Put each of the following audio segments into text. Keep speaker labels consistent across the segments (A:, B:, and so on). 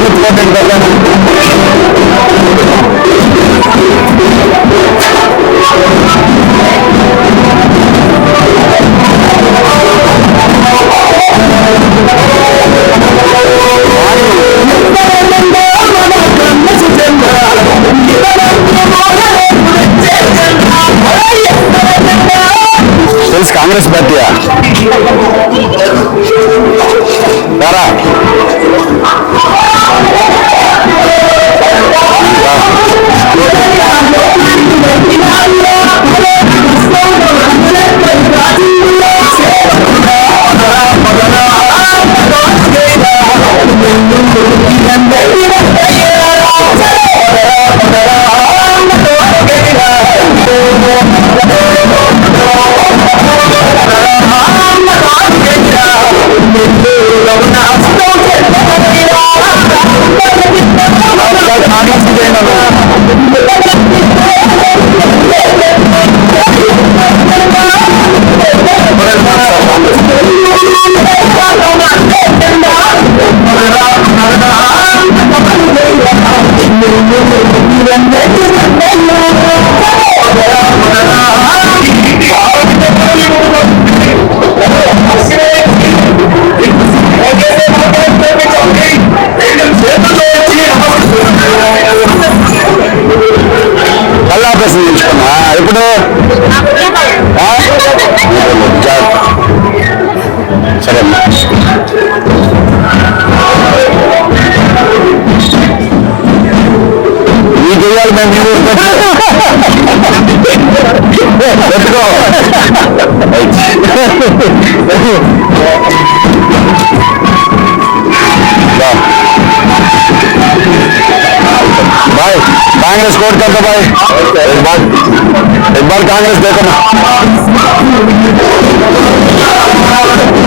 A: Gracias. भाई Congress coat कर दो भाई एक बार एक बार कांग्रेस देखो ना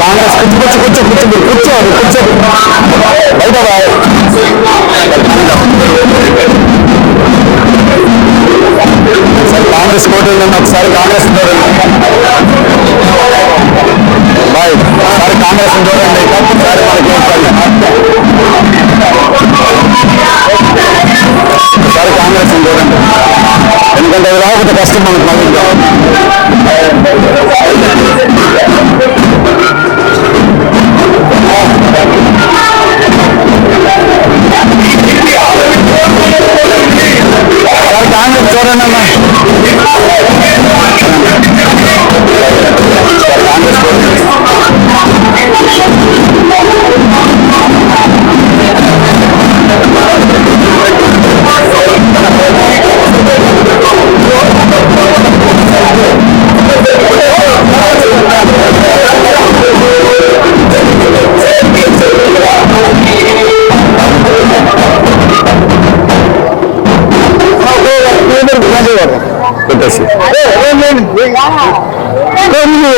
A: कांग्रेस कुछ कुछ कुछ कुछ कुछ कुछ भाई भाई కాంగ్రెస్ కోట ఒకసారి కాంగ్రెస్ చూడండి బాయ్ ఒకసారి కాంగ్రెస్ చూడండి ఒకసారి మనకి ఒకసారి కాంగ్రెస్ చూడండి ఎందుకంటే అది రాకపోతే కష్టం మనకు మళ్ళీ ఒకసారి కాంగ్రెస్ చూడండి అమ్మా Good to see you. Hey, hey, hey, hey. చూడండి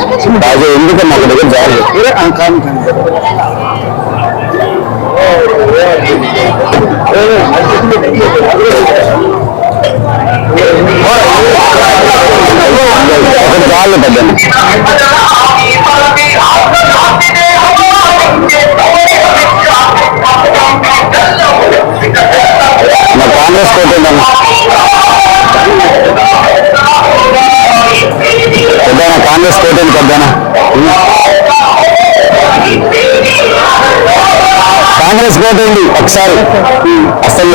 A: పెట్టేసి రాజు ఎందుకన్నా ఒక దగ్గర జాగ్రత్త ఒకటి చాలు పెద్ద మా కాంగ్రెస్ కోట కాంగ్రెస్ కోట ఉంది పెద్దనా కాంగ్రెస్ కోట ఒకసారి. అసలు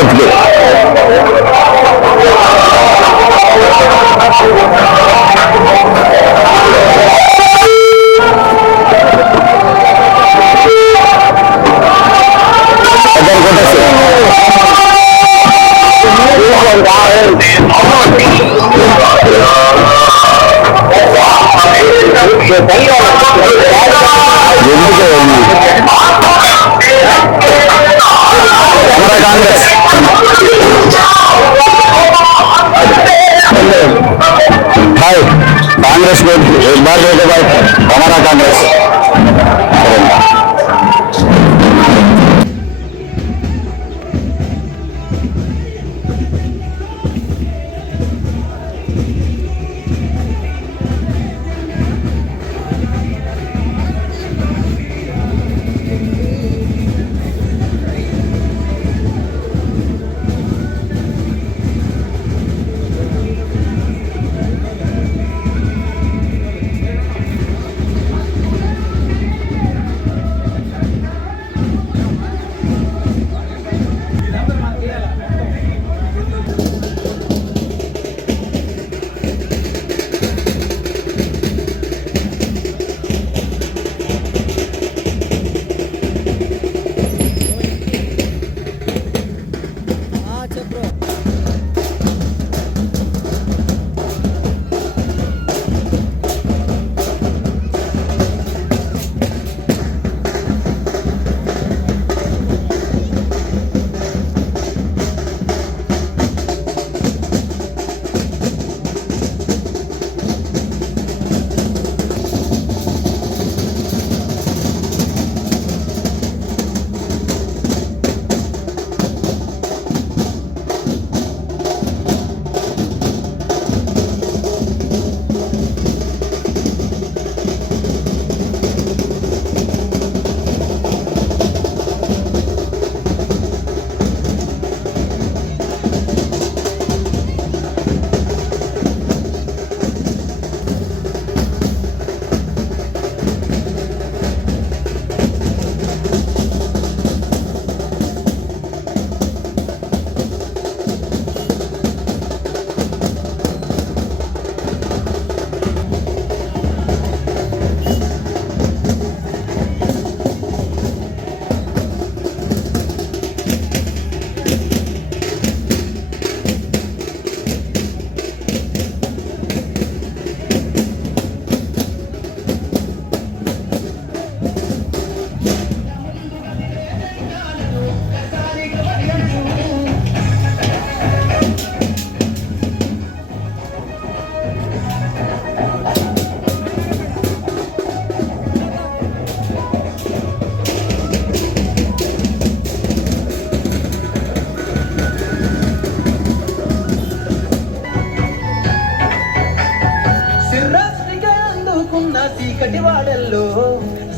A: ఉన్న చీకటి వాడల్లో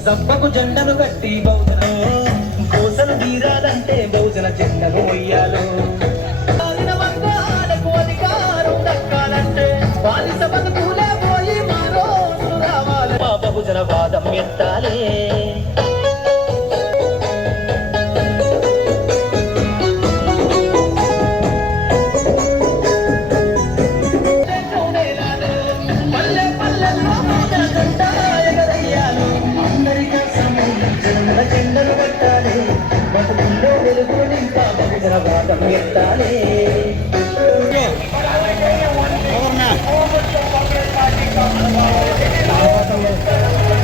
B: సబ్బకు జెండను కట్టి భోజనం కోసలు తీరాలంటే భోజన జెండను మొయ్యాలో బహుజన వాదం ఎత్తాలే. బహుజన వాదం ఎత్తాలి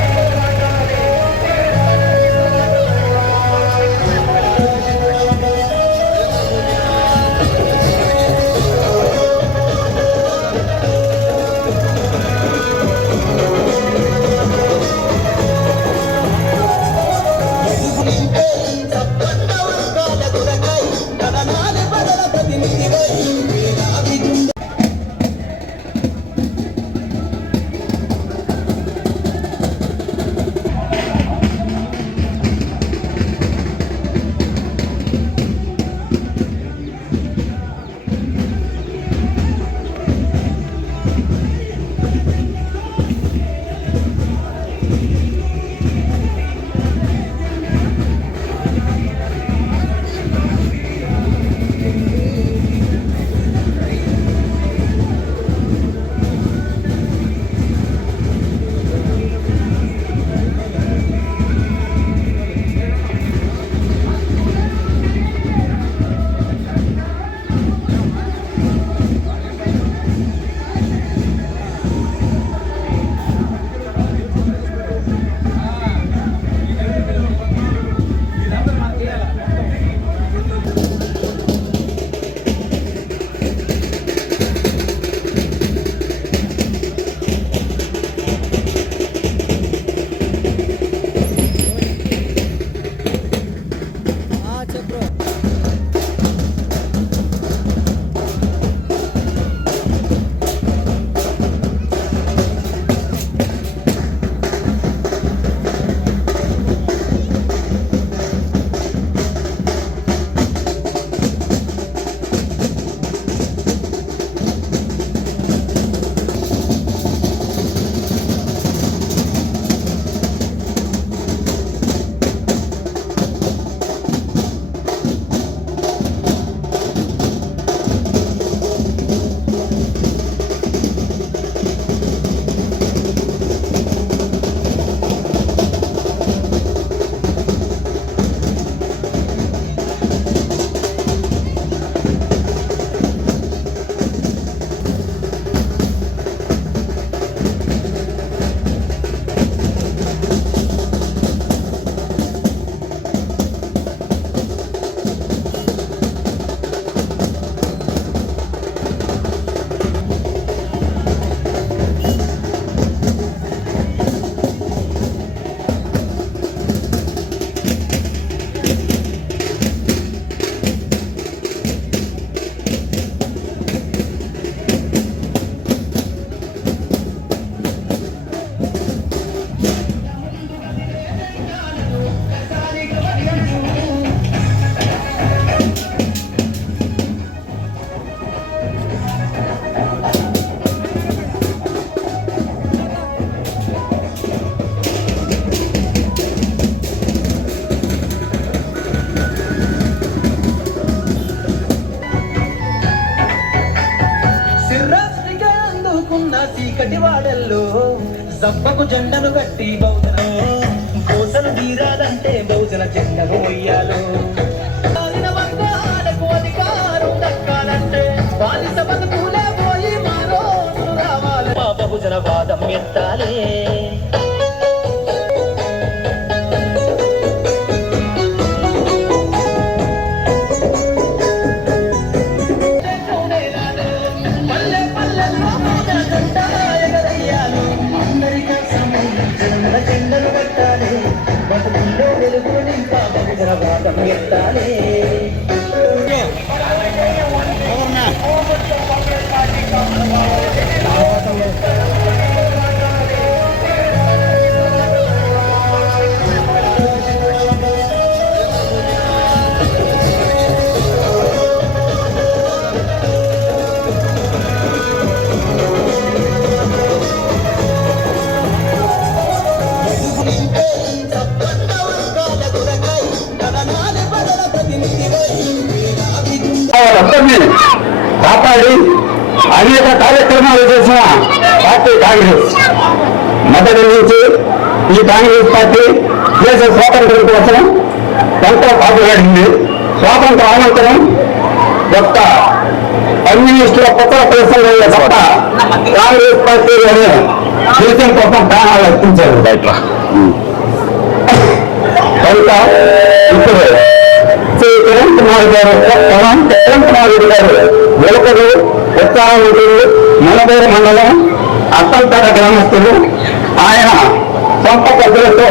B: చీకటి వాడల్లో జబ్బకు జెండను కట్టి భోజనం కోసలు తీరాలంటే బహుజన జెండను మొయ్యాలు. పోయి మా రావాలి. మా బహుజన వాదం ఎత్తాలే. నింపా బహుజన వాదం
A: మొదటి నుంచి ఈ కాంగ్రెస్ పార్టీ దేశ స్వాతంత్రం కోసం ఎంతో పాటుపడింది స్వాతంత్ర అనంతరం యొక్క కమ్యూనిస్టుల కొత్త ప్రశ్నలు తప్ప కాంగ్రెస్ పార్టీ దేశం కోసం ప్రాణాలు అర్పించారు. బయట కనుక ఇప్పుడు శ్రీ కిరణ్ కుమార్ గారు కిరణ్ కుమార్ రెడ్డి గారు ఉత్సాహవంతులు మనబేరు మండలం అత్తంపేట గ్రామస్తులు ఆయన సొంత పద్ధతులతో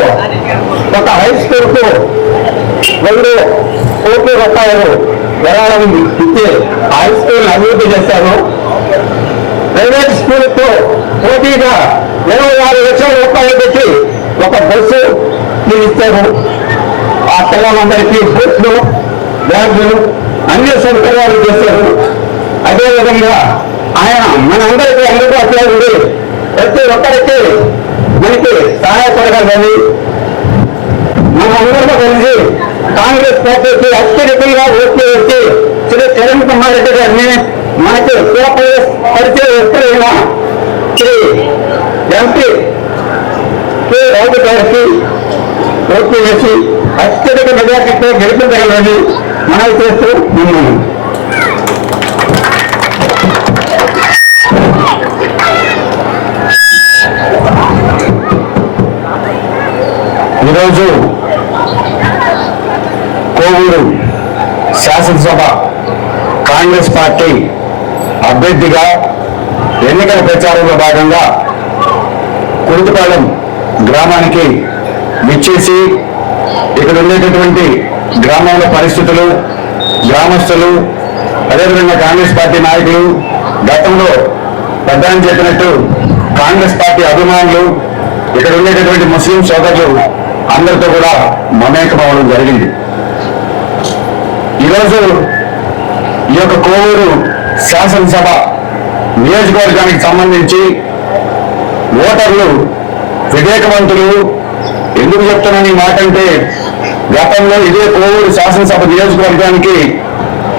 A: ఒక హై స్కూల్కు రెండు కోట్ల రూపాయలు విరాళం ఇచ్చి హై స్కూల్ అభివృద్ధి చేశారు. ప్రైవేట్ స్కూల్కు పోటీగా ఇరవై ఆరు లక్షల రూపాయలు పెట్టి ఒక బస్సు ఇచ్చారు. ఆ పిల్లలందరికీ బూట్లు బ్యాగులు అన్ని సౌకర్యాలు చేశారు. అదేవిధంగా ఆయన మనందరికీ అందుబాటులో ఉండి ప్రతి ఒక్కరికి మనకి సహాయపడగలని మనందరూ కలిసి కాంగ్రెస్ పార్టీకి అత్యధికంగా ఓట్లు వేసి శ్రీ కిరణ్ కుమార్ రెడ్డి గారిని మనకి పరిచయం ఎప్పుడైనా శ్రీ ఎంపీ కె రావు గారికి ఓట్లు వేసి అత్యధిక మెజార్టీతో గెలిపించగలని మనవి చేస్తూ ఉన్నాను ఈరోజు కోవూరు శాసనసభ కాంగ్రెస్ పార్టీ అభ్యర్థిగా ఎన్నికల ప్రచారంలో భాగంగా కురుతుపాలెం గ్రామానికి విచ్చేసి ఇక్కడ ఉండేటటువంటి గ్రామాల పరిస్థితులు గ్రామస్తులు అదేవిధంగా కాంగ్రెస్ పార్టీ నాయకులు గతంలో పెద్దాన్ని చెప్పినట్టు కాంగ్రెస్ పార్టీ అభిమానులు ఇక్కడ ఉండేటటువంటి ముస్లిం సోదరులు అందరితో కూడా మమేకం అవ్వడం జరిగింది. ఈరోజు ఈ యొక్క కోవూరు శాసనసభ నియోజకవర్గానికి సంబంధించి ఓటర్లు వివేకవంతులు ఎందుకు చెప్తున్నాను ఈ మాట అంటే గతంలో ఇదే కోవూరు శాసనసభ నియోజకవర్గానికి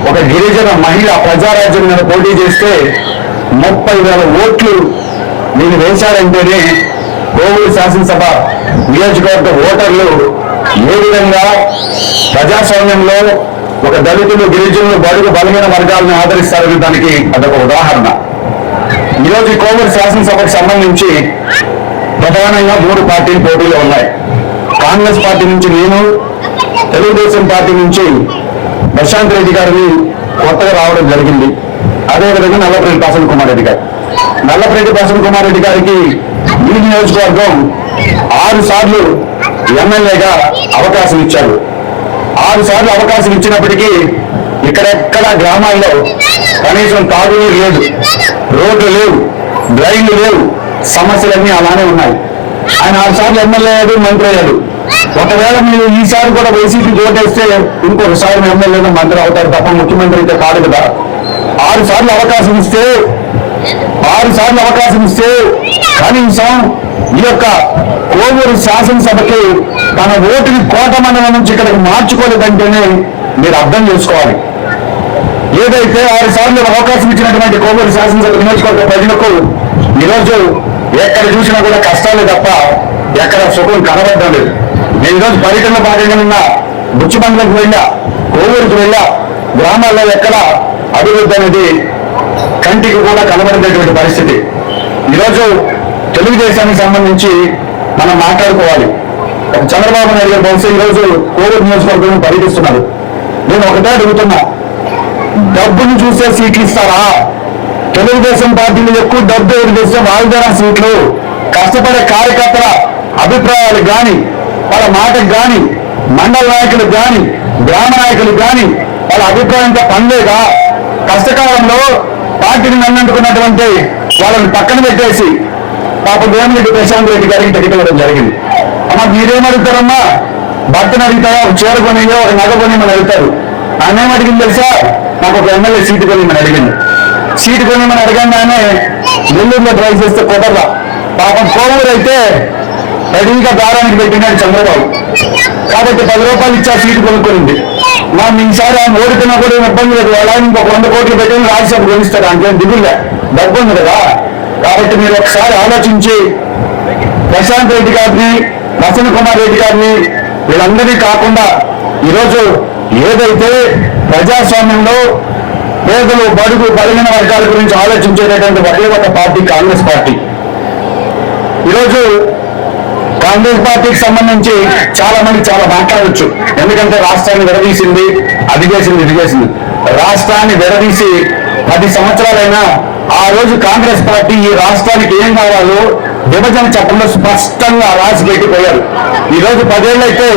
A: ఒక గిరిజన మహిళ ప్రజారాజ్యం మీద పోటీ చేస్తే ముప్పై వేల ఓట్లు నేను వేశారంటేనే కోవూరు శాసనసభ నియోజకవర్గ ఓటర్లు ఏ విధంగా ప్రజాస్వామ్యంలో ఒక దళితులు గిరిజనులు బడుగు బలమైన వర్గాలను ఆదరిస్తారని దానికి అదొక ఉదాహరణ. ఈరోజు కోవూరు శాసనసభకు సంబంధించి ప్రధానంగా మూడు పార్టీలు పోటీలో ఉన్నాయి. కాంగ్రెస్ పార్టీ నుంచి నేను తెలుగుదేశం పార్టీ నుంచి ప్రశాంత్ రెడ్డి గారిని కొత్తగా రావడం జరిగింది. అదేవిధంగా నల్లపరెడ్డి ప్రసన్న కుమార్ రెడ్డి గారు. నల్లపరెడ్డి ప్రసన్న కుమార్ రెడ్డి గారికి ఈ నియోజకవర్గం ఆరు సార్లు ఎమ్మెల్యేగా అవకాశం ఇచ్చారు. ఆరు సార్లు అవకాశం ఇచ్చినప్పటికీ ఇక్కడెక్కడ గ్రామాల్లో కనీసం తాగునీరు లేదు రోడ్లు లేవు డ్రైన్లు లేవు సమస్యలన్నీ అలానే ఉన్నాయి. ఆయన ఆరు సార్లు ఎమ్మెల్యే అయ్యాడు మంత్రి అయ్యాడు. ఒకవేళ మీరు ఈసారి కూడా వైసీపీ ఓటేస్తే ఇంకొకసారి ఎమ్మెల్యేగా మంత్రి అవుతారు తప్ప ముఖ్యమంత్రి అయితే కాదు కదా. ఆరు సార్లు అవకాశం ఇస్తే ఆరు సార్లు అవకాశం ఇస్తే కనీసం ఈ యొక్క కోవూరు శాసనసభకి తన ఓటుని కోట మండలం నుంచి ఇక్కడికి మార్చుకోలేదంటేనే మీరు అర్థం చేసుకోవాలి. ఏదైతే ఆరు సార్లు అవకాశం ఇచ్చినటువంటి కోవూరు శాసనసభ నియోజకవర్గ ప్రజలకు ఈరోజు ఎక్కడ చూసినా కూడా కష్టాలే తప్ప ఎక్కడ సుఖం కనబడడం లేదు. నేను ఈరోజు పర్యటన భాగంగా నిన్న బుచ్చిబండ్లకు వెళ్ళా కోవూరుకు వెళ్ళా గ్రామాల్లో ఎక్కడ అభివృద్ధి అనేది కంటికి కూడా కనబడేటటువంటి పరిస్థితి. ఈరోజు తెలుగుదేశానికి సంబంధించి మనం మాట్లాడుకోవాలి. చంద్రబాబు నాయుడు గారు బహుశా ఈరోజు కోవిడ్ నియోజకవర్గం పర్యటిస్తున్నారు. నేను ఒకటే అడుగుతున్నా. డబ్బును చూసే సీట్లు ఇస్తారా? తెలుగుదేశం పార్టీలు ఎక్కువ డబ్బు ఎవరు చేస్తే వాళ్ళ సీట్లు. కష్టపడే కార్యకర్తల అభిప్రాయాలు కానీ వాళ్ళ మాటకు కానీ మండల నాయకులు కానీ గ్రామ నాయకులు కానీ వాళ్ళ అభిప్రాయంతో పనిలేదా కష్టకాలంలో పార్టీని నన్నంటుకున్నటువంటి వాళ్ళని పక్కన పెట్టేసి పాప వేమిరెడ్డి ప్రశాంత్ రెడ్డి గారికి టికెట్ ఇవ్వడం జరిగింది. అమ్మ మీరేం అడుగుతారమ్మా? భర్తను అడుగుతారా ఒక చీర కొనియో ఒక నగ కొని మనం అడుగుతారు ఆయన అడిగింది తెలుసా? నాకు ఒక ఎమ్మెల్యే సీటు కొని మనం అడిగింది. సీటు కొని మనం అడగంగానే నెల్లూరులో డ్రైవ్ చేస్తే కుదరదా? పాపం కోవూరు అయితే రెడీగా దారానికి పెట్టినాడు చంద్రబాబు. కాబట్టి పది రూపాయలు ఇచ్చా సీటు కొనుక్కుంది మనం ఈసారి ఆయన ఓడిపోయినా కూడా ఇబ్బంది లేదు. వాళ్ళ ఇంకొక వంద కోట్లు పెట్టి రాజ్యసభ గెలుస్తాడు అంటే దిగులే డబ్బు ఉంది కదా. కాబట్టి మీరు ఒకసారి ఆలోచించి ప్రశాంత్ రెడ్డి గారిని ప్రసన్న కుమార్ రెడ్డి గారిని వీళ్ళందరినీ కాకుండా ఈరోజు ఏదైతే ప్రజాస్వామ్యంలో పేదలు బడుగు బలిగిన వర్గాల గురించి ఆలోచించేటటువంటి ఒకే ఒక పార్టీ కాంగ్రెస్ పార్టీ. ఈరోజు కాంగ్రెస్ పార్టీకి సంబంధించి చాలా మంది చాలా మాట్లాడవచ్చు ఎందుకంటే రాష్ట్రాన్ని విడదీసింది అది చేసింది ఇది చేసింది రాష్ట్రాన్ని విడదీసి పది సంవత్సరాలైనా ఆ రోజు కాంగ్రెస్ పార్టీ ఈ రాష్ట్రానికి ఏం కావాలో విభజన చట్టంలో స్పష్టంగా రాసి పెట్టిపోయారు. ఈ రోజు పదేళ్ళైతే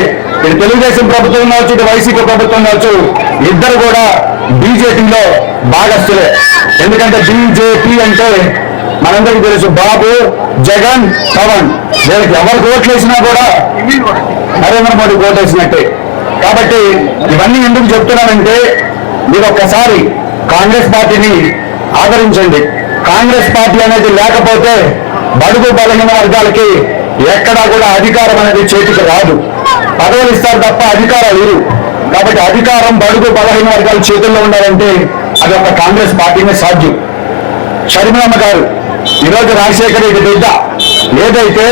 A: ఇటు తెలుగుదేశం ప్రభుత్వం కావచ్చు ఇటు వైసీపీ ప్రభుత్వం కావచ్చు ఇద్దరు కూడా బీజేపీలో భాగస్తులే ఎందుకంటే బీజేపీ అంటే మనందరికీ తెలుసు బాబు జగన్ పవన్. వీళ్ళకి ఎవరికి ఓట్లు వేసినా కూడా నరేంద్ర మోడీ ఓటు వేసినట్టే కాబట్టి ఇవన్నీ ఎందుకు చెప్తున్నానంటే మీరు ఒక్కసారి కాంగ్రెస్ పార్టీని ఆదరించండి. కాంగ్రెస్ పార్టీ అనేది లేకపోతే బడుగు బలహీన వర్గాలకి ఎక్కడా కూడా అధికారం అనేది చేతికి రాదు. పదవులు ఇస్తారు తప్ప అధికారాలు లేరు కాబట్టి అధికారం బడుగు బలహీన వర్గాల చేతుల్లో ఉండాలంటే అది ఒక కాంగ్రెస్ పార్టీనే సాధ్యం. షర్మిలమ్మ గారు ఈరోజు రాజశేఖర రెడ్డి బిడ్డ. ఏదైతే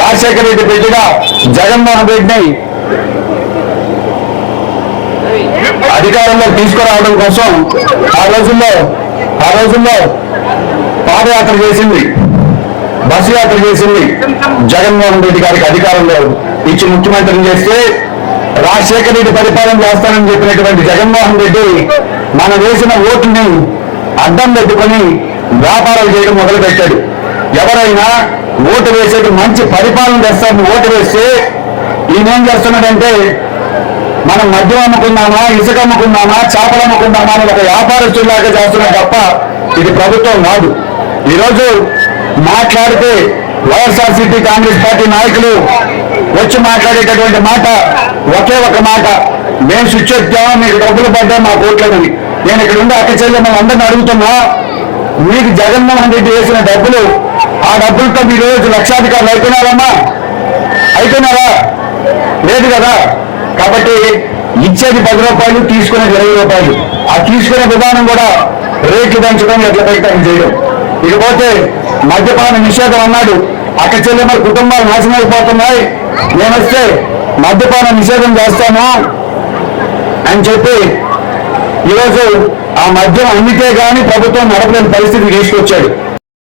A: రాజశేఖర రెడ్డి బిడ్డగా జగన్మోహన్ రెడ్డిని అధికారంలో తీసుకురావడం కోసం ఆ రోజుల్లో ఆ రోజుల్లో పాదయాత్ర చేసింది బస్సు యాత్ర చేసింది జగన్మోహన్ రెడ్డి గారికి అధికారంలో ఇచ్చి ముఖ్యమంత్రిని చేస్తే రాజశేఖర రెడ్డి పరిపాలన చేస్తానని చెప్పినటువంటి జగన్మోహన్ రెడ్డి మనం వేసిన ఓటుని అడ్డం పెట్టుకొని వ్యాపారాలు చేయడం మొదలుపెట్టాడు. ఎవరైనా ఓటు వేసేది మంచి పరిపాలన చేస్తారని ఓటు వేస్తే ఈయన ఏం చేస్తున్నాడంటే మనం మద్యం అమ్ముకుందామా ఇసుక అమ్ముకుందామా చేపలు అమ్ముకుందామా అని ఒక వ్యాపారస్తులాగా చేస్తున్నాం తప్ప ఇది ప్రభుత్వం కాదు. ఈరోజు మాట్లాడితే వైఎస్ఆర్సీపీ కాంగ్రెస్ పార్టీ నాయకులు వచ్చి మాట్లాడేటటువంటి మాట ఒకే ఒక మాట. మేము స్విచ్ వచ్చాము మీకు డబ్బులు పడ్డా మా కోట్లేదని నేను ఇక్కడ ఉండి అక్క చెల్లెమ్మలు అందరిని అడుగుతున్నా. మీకు జగన్మోహన్ రెడ్డి వేసిన డబ్బులు ఆ డబ్బులతో మీరు రోజు లక్షాధికారులు అయిపోయినారమ్మా. అయిపోయినారా? లేదు కదా. కాబట్టి ఇచ్చేది పది రూపాయలు తీసుకునేది ఇరవై రూపాయలు. ఆ తీసుకునే విధానం కూడా రేట్లు పెంచడం ఎట్లా పెట్టడం చేయడం. ఇకపోతే మద్యపాన నిషేధం అన్నాడు. అక్క చెల్లెమ్మల కుటుంబాలు నాశనం అయిపోతున్నాయి. నేను వస్తే మద్యపాన నిషేధం చేస్తాను అని చెప్పి ఈరోజు ఆ మద్యం అమ్మితే కానీ ప్రభుత్వం నడపలేని పరిస్థితి తీసుకొచ్చాడు.